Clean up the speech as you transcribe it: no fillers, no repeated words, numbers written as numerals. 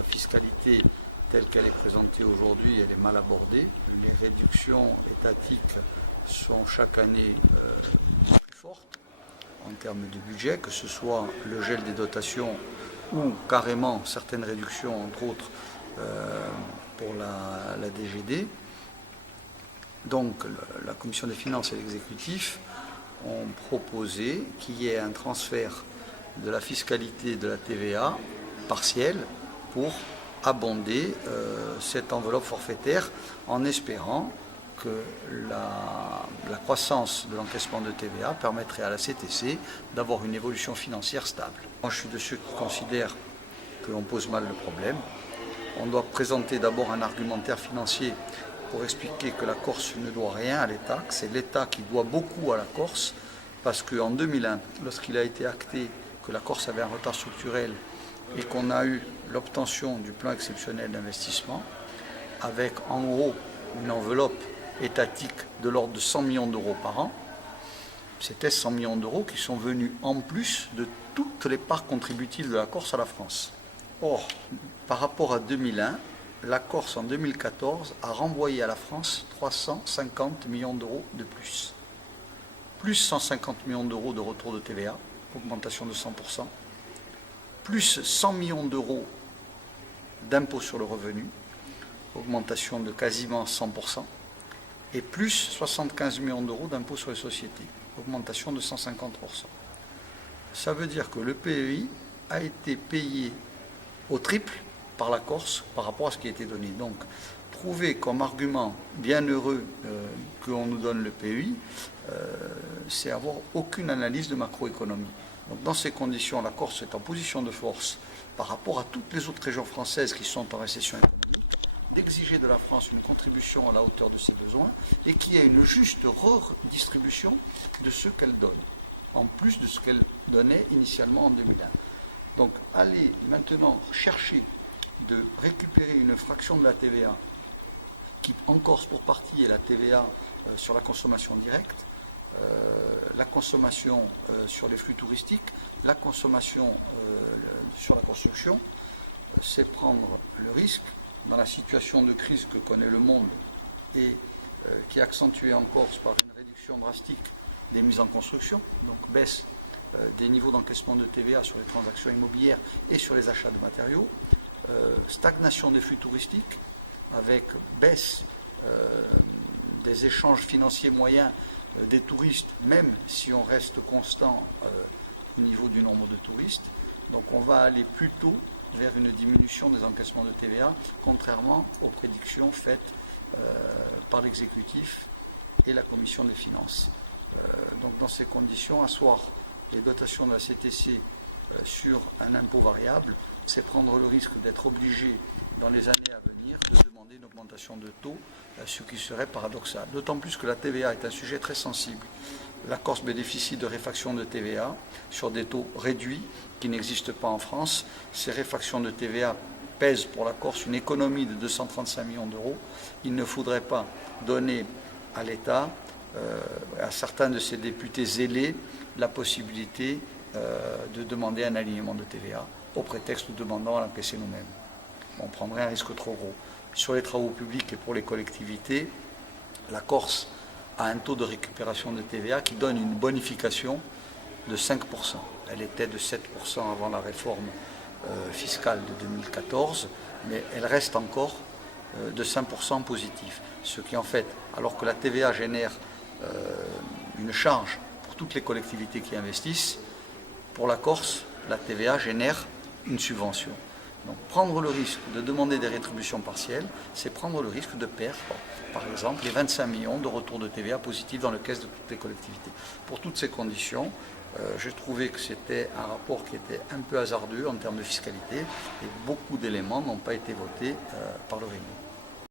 la fiscalité telle qu'elle est présentée aujourd'hui, elle est mal abordée. Les réductions étatiques sont chaque année plus fortes en termes de budget, que ce soit le gel des dotations ou carrément certaines réductions, entre autres, pour la DGD. Donc la Commission des finances et l'exécutif ont proposé qu'il y ait un transfert de la fiscalité de la TVA partielle pour abonder cette enveloppe forfaitaire en espérant que la croissance de l'encaissement de TVA permettrait à la CTC d'avoir une évolution financière stable. Moi, je suis de ceux qui considèrent que l'on pose mal le problème. On doit présenter d'abord un argumentaire financier pour expliquer que la Corse ne doit rien à l'État, que c'est l'État qui doit beaucoup à la Corse, parce qu'en 2001, lorsqu'il a été acté que la Corse avait un retard structurel et qu'on a eu l'obtention du plan exceptionnel d'investissement, avec en gros une enveloppe étatique de l'ordre de 100 millions d'euros par an, c'était 100 millions d'euros qui sont venus en plus de toutes les parts contributives de la Corse à la France. Or, par rapport à 2001, la Corse en 2014 a renvoyé à la France 350 millions d'euros de plus. Plus 150 millions d'euros de retour de TVA, augmentation de 100%, plus 100 millions d'euros d'impôt sur le revenu, augmentation de quasiment 100%, et plus 75 millions d'euros d'impôt sur les sociétés, augmentation de 150%. Ça veut dire que le PEI a été payé au triple par la Corse par rapport à ce qui a été donné. Donc, trouver comme argument bien heureux qu'on nous donne le PEI, c'est avoir aucune analyse de macroéconomie. Donc, dans ces conditions, la Corse est en position de force par rapport à toutes les autres régions françaises qui sont en récession économique, d'exiger de la France une contribution à la hauteur de ses besoins et qu'il y ait une juste redistribution de ce qu'elle donne, en plus de ce qu'elle donnait initialement en 2001. Donc, aller maintenant chercher de récupérer une fraction de la TVA qui, en Corse pour partie, est la TVA sur la consommation directe, la consommation sur les flux touristiques, la consommation sur la construction, c'est prendre le risque, dans la situation de crise que connaît le monde et qui est accentuée en Corse par une réduction drastique des mises en construction, donc baisse des niveaux d'encaissement de TVA sur les transactions immobilières et sur les achats de matériaux, stagnation des flux touristiques avec baisse des échanges financiers moyens des touristes, même si on reste constant au niveau du nombre de touristes. Donc on va aller plutôt vers une diminution des encaissements de TVA, contrairement aux prédictions faites par l'exécutif et la commission des finances. Donc dans ces conditions, asseoir les dotations de la CTC sur un impôt variable, c'est prendre le risque d'être obligé dans les années à venir de demander une augmentation de taux, ce qui serait paradoxal. D'autant plus que la TVA est un sujet très sensible. La Corse bénéficie de réfactions de TVA sur des taux réduits qui n'existent pas en France. Ces réfactions de TVA pèsent pour la Corse une économie de 235 millions d'euros. Il ne faudrait pas donner à l'État, à certains de ses députés zélés, la possibilité de demander un alignement de TVA au prétexte de demandant à l'encaisser nous-mêmes. On prendrait un risque trop gros. Sur les travaux publics et pour les collectivités, la Corse a un taux de récupération de TVA qui donne une bonification de 5%. Elle était de 7% avant la réforme fiscale de 2014, mais elle reste encore de 5% positif. Ce qui en fait, alors que la TVA génère une charge pour toutes les collectivités qui investissent, pour la Corse, la TVA génère une subvention. Donc prendre le risque de demander des rétributions partielles, c'est prendre le risque de perdre, par exemple, les 25 millions de retour de TVA positifs dans les caisses de toutes les collectivités. Pour toutes ces conditions, j'ai trouvé que c'était un rapport qui était un peu hasardeux en termes de fiscalité et beaucoup d'éléments n'ont pas été votés par le Réunion.